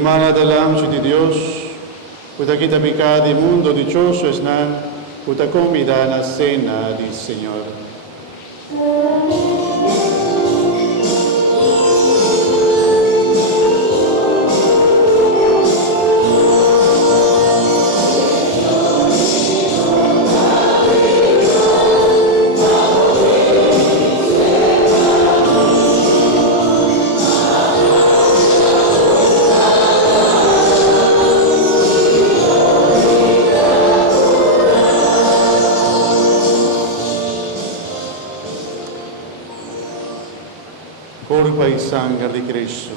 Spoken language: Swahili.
rumala dalam cuti Dios, puta kita pica di mundo dichoso esnan, puta comida na cena di Señor. Corpo e sangue di Cristo,